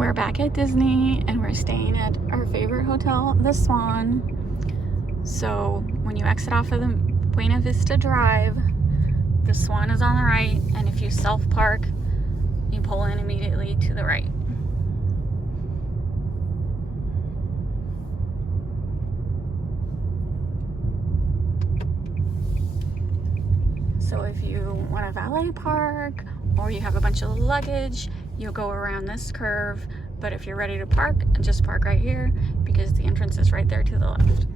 We're back at Disney and we're staying at our favorite hotel, the Swan. So when you exit off of the Buena Vista Drive, the Swan is on the right, and if you self-park, you pull in immediately to the right. So if you want to valet park or you have a bunch of luggage, you'll go around this curve. But if you're ready to park, just park right here because the entrance is right there to the left.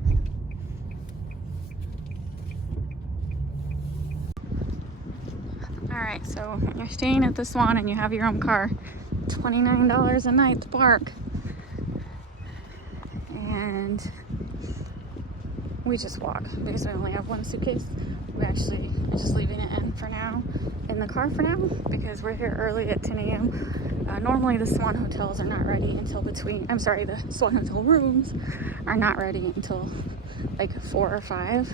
Alright, so when you're staying at the Swan and you have your own car, $29 a night to park. And we just walk because we only have one suitcase. We're just leaving it in the car for now because we're here early at 10 a.m. Normally the Swan hotels are not ready until the Swan Hotel rooms are not ready until like 4 or 5,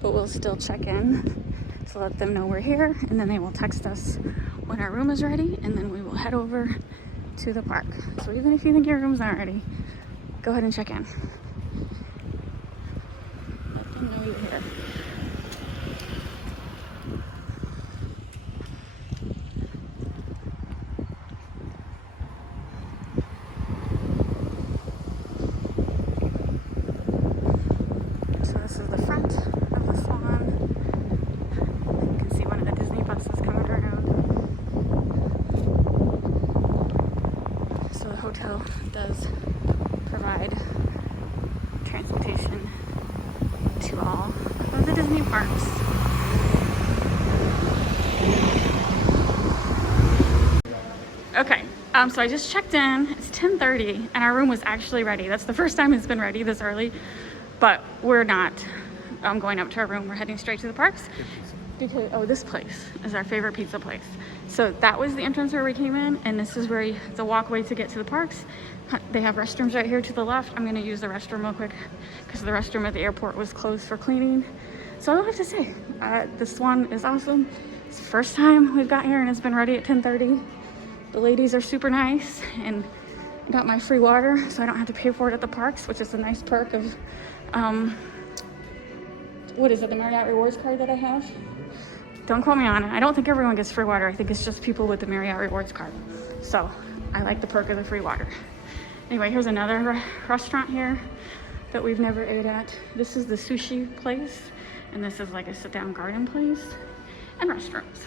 but we'll still check in to let them know we're here, and then they will text us when our room is ready, and then we will head over to the park. So even if you think your room's not ready, go ahead and check in. Let them know you're here. So this is the front of the Swan. You can see one of the Disney buses coming around. So the hotel does provide transportation to all of the Disney parks. Okay, so I just checked in. It's 10:30 and our room was actually ready. That's the first time it's been ready this early, but we're not going up to our room. We're heading straight to the parks because, this place is our favorite pizza place. So that was the entrance where we came in, and this is where the walkway to get to the parks. They have restrooms right here to the left. I'm gonna use the restroom real quick because the restroom at the airport was closed for cleaning. So I don't have to say, the Swan is awesome. It's the first time we've got here and it's been ready at 10:30. The ladies are super nice and got my free water, so I don't have to pay for it at the parks, which is a nice perk of, what is it, the Marriott Rewards card that I have? Don't quote me on it. I don't think everyone gets free water. I think it's just people with the Marriott Rewards card. So I like the perk of the free water. Anyway, here's another restaurant here that we've never ate at. This is the sushi place, and this is like a sit-down garden place and restrooms.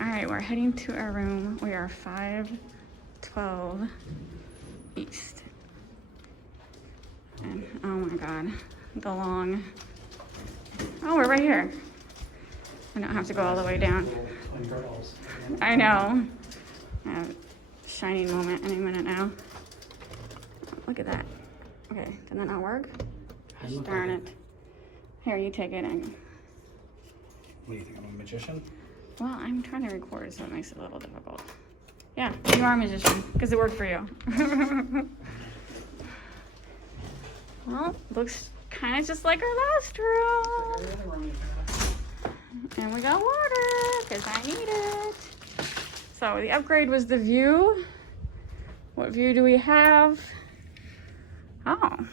All right, we're heading to our room. We are 512 East. And oh my God, the long, we're right here. We don't have to go all the way down. I know. I have a shining moment any minute now. Look at that. Okay, did that not work? Darn it. Here, you take it. What do you think, I'm a magician? Well, I'm trying to record, so it makes it a little difficult. Yeah, you are a magician, because it worked for you. Well, looks kind of just like our last room. And we got water, because I need it. So the upgrade was the view. What view do we have? Oh,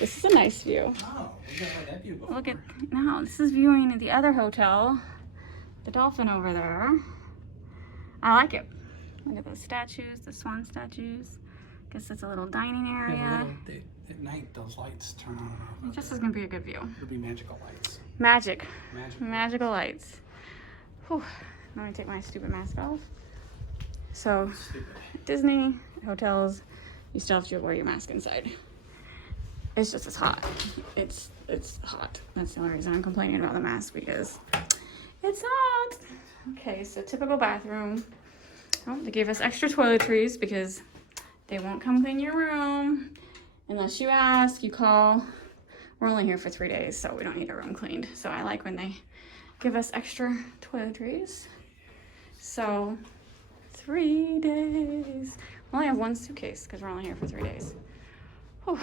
this is a nice view. Oh, we got that view before. Look at, no, this is viewing the other hotel. The dolphin over there. I like it. Look at those statues, the Swan statues. Guess it's a little dining area. At night, those lights turn on and off. This is gonna be a good view. It'll be magical lights. Magical lights. Whew. Let me take my stupid mask off. So, Disney hotels, you still have to wear your mask inside. It's just as hot. It's hot. That's the only reason I'm complaining about the mask, because it's hot. Okay, so typical bathroom. Oh, they gave us extra toiletries because they won't come clean your room unless you ask, you call. We're only here for 3 days, so we don't need a room cleaned. So I like when they give us extra toiletries. So 3 days. We only have one suitcase because we're only here for 3 days. Whew.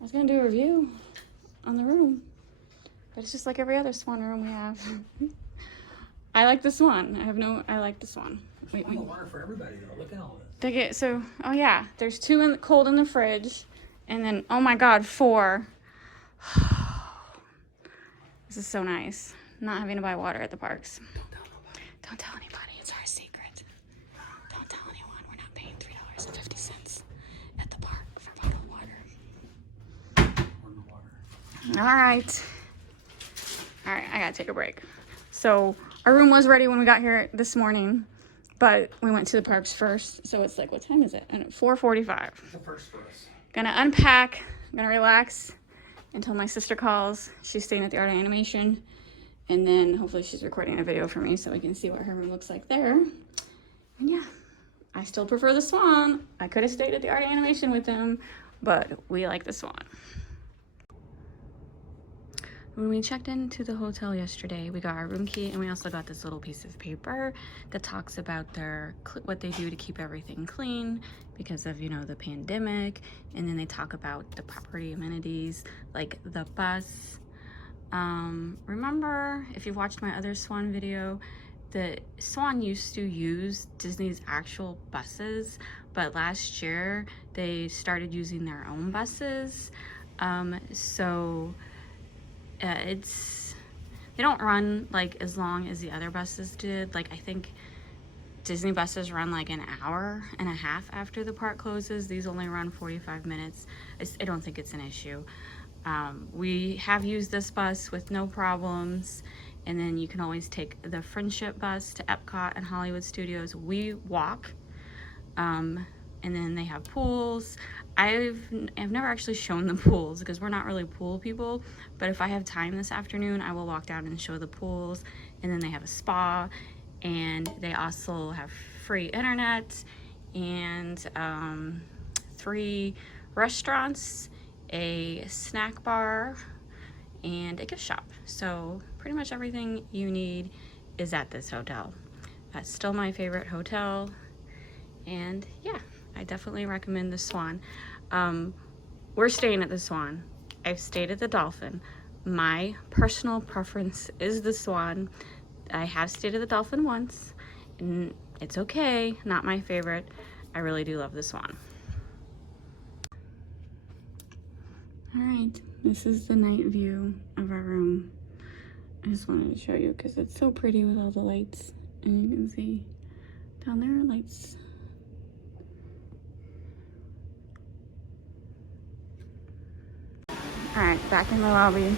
I was gonna do a review on the room, but it's just like every other Swan room we have. I like the Swan. I like the Swan. Wait. Water for everybody though. Look at all this. They get so. Oh yeah, there's 2 cold in the fridge, and then oh my God, 4. This is so nice. Not having to buy water at the parks. Don't tell nobody. Don't tell anybody. It's our secret. Don't tell anyone. We're not paying $3.50 at the park for bottled water. Or no water. All right. I gotta take a break. So our room was ready when we got here this morning, but we went to the parks first. So it's like, what time is it? 4:45. The first for us. Gonna unpack. Gonna relax until my sister calls. She's staying at the Art of Animation, and then hopefully she's recording a video for me so we can see what her room looks like there. And yeah, I still prefer the Swan. I could have stayed at the Art of Animation with them, but we like the Swan. When we checked into the hotel yesterday, we got our room key, and we also got this little piece of paper that talks about what they do to keep everything clean because of, you know, the pandemic. And then they talk about the property amenities like the bus. Remember, if you've watched my other Swan video, the Swan used to use Disney's actual buses, but last year they started using their own buses. They don't run like as long as the other buses did. Like I think Disney buses run like an hour and a half after the park closes. These only run 45 minutes. I don't think it's an issue. We have used this bus with no problems, and then you can always take the Friendship bus to Epcot and Hollywood Studios. We walk, and then they have pools. I've never actually shown the pools because we're not really pool people, but if I have time this afternoon, I will walk down and show the pools. And then they have a spa, and they also have free internet and 3 restaurants, a snack bar, and a gift shop. So pretty much everything you need is at this hotel. That's still my favorite hotel, and yeah, I definitely recommend the Swan. We're staying at the Swan. I've stayed at the Dolphin. My personal preference is the Swan. I have stayed at the Dolphin once, and it's okay, not my favorite. I really do love the Swan. All right, this is the night view of our room. I just wanted to show you because it's so pretty with all the lights, and you can see down there lights. All right, back in the lobby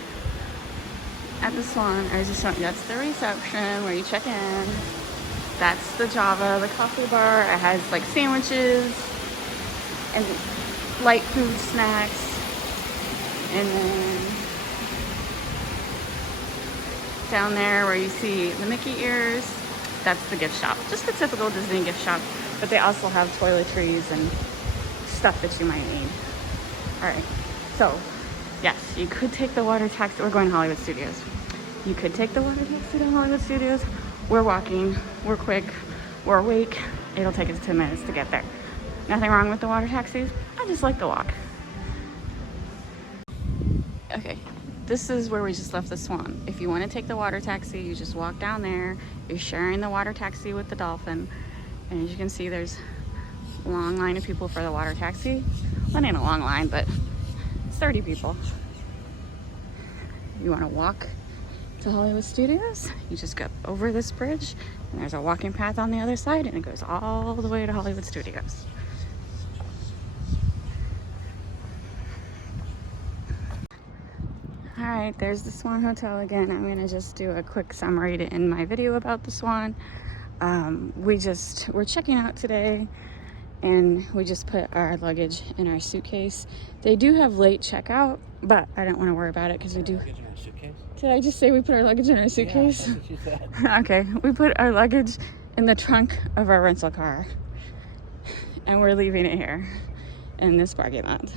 at the Swan. I was just showing you, that's the reception where you check in. That's the Java, the coffee bar. It has like sandwiches and light food snacks. And then down there where you see the Mickey ears, that's the gift shop. Just a typical Disney gift shop, but they also have toiletries and stuff that you might need. All right, so yes, you could take the water taxi. We're going to Hollywood Studios. You could take the water taxi to Hollywood Studios. We're walking, we're quick, we're awake. It'll take us 10 minutes to get there. Nothing wrong with the water taxis. I just like the walk. Okay, this is where we just left the Swan. If you want to take the water taxi, you just walk down there. You're sharing the water taxi with the Dolphin. And as you can see, there's a long line of people for the water taxi. Well, it ain't a long line, but it's 30 people. You want to walk to Hollywood Studios, you just go over this bridge, and there's a walking path on the other side, and it goes all the way to Hollywood Studios. All right, there's the Swan Hotel again. I'm gonna just do a quick summary to end my video about the Swan. We're checking out today, and we just put our luggage in our suitcase. They do have late checkout, but I don't want to worry about it because we do. Did I just say we put our luggage in our suitcase? Yeah, that's what you said. Okay, we put our luggage in the trunk of our rental car, and we're leaving it here in this parking lot.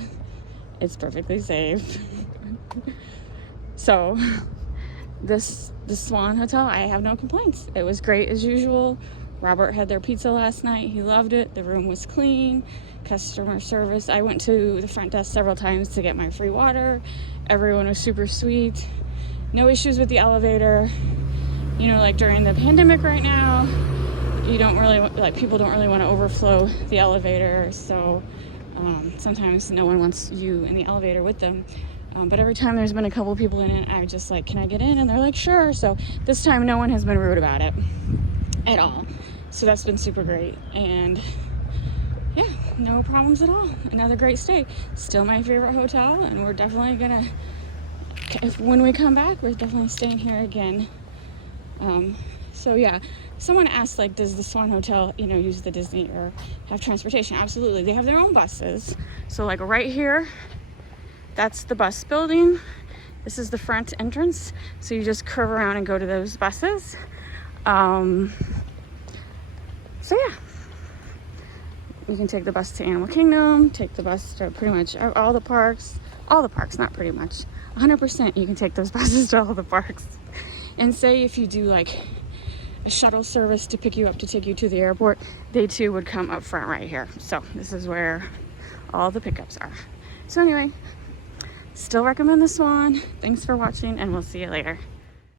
It's perfectly safe. So the Swan Hotel, I have no complaints. It was great as usual. Robert had their pizza last night. He loved it. The room was clean. Customer service. I went to the front desk several times to get my free water. Everyone was super sweet. No issues with the elevator. you know, like during the pandemic right now, you don't really, like, people don't really want to overflow the elevator, so sometimes no one wants you in the elevator with them. But every time there's been a couple people in it, I'm just like, can I get in? And they're like, sure. So this time no one has been rude about it at all. So that's been super great. And yeah, no problems at all. Another great stay. Still my favorite hotel, and we're definitely gonna, when we come back, we're definitely staying here again. So yeah, someone asked, like, does the Swan Hotel, you know, use the Disney or have transportation? Absolutely. They have their own buses. So like right here, that's the bus building. This is the front entrance. So you just curve around and go to those buses. So yeah, you can take the bus to Animal Kingdom, take the bus to pretty much all the parks, not pretty much, 100% you can take those buses to all the parks. And say if you do like a shuttle service to pick you up to take you to the airport, they too would come up front right here. So this is where all the pickups are. So anyway, still recommend the Swan. Thanks for watching, and we'll see you later.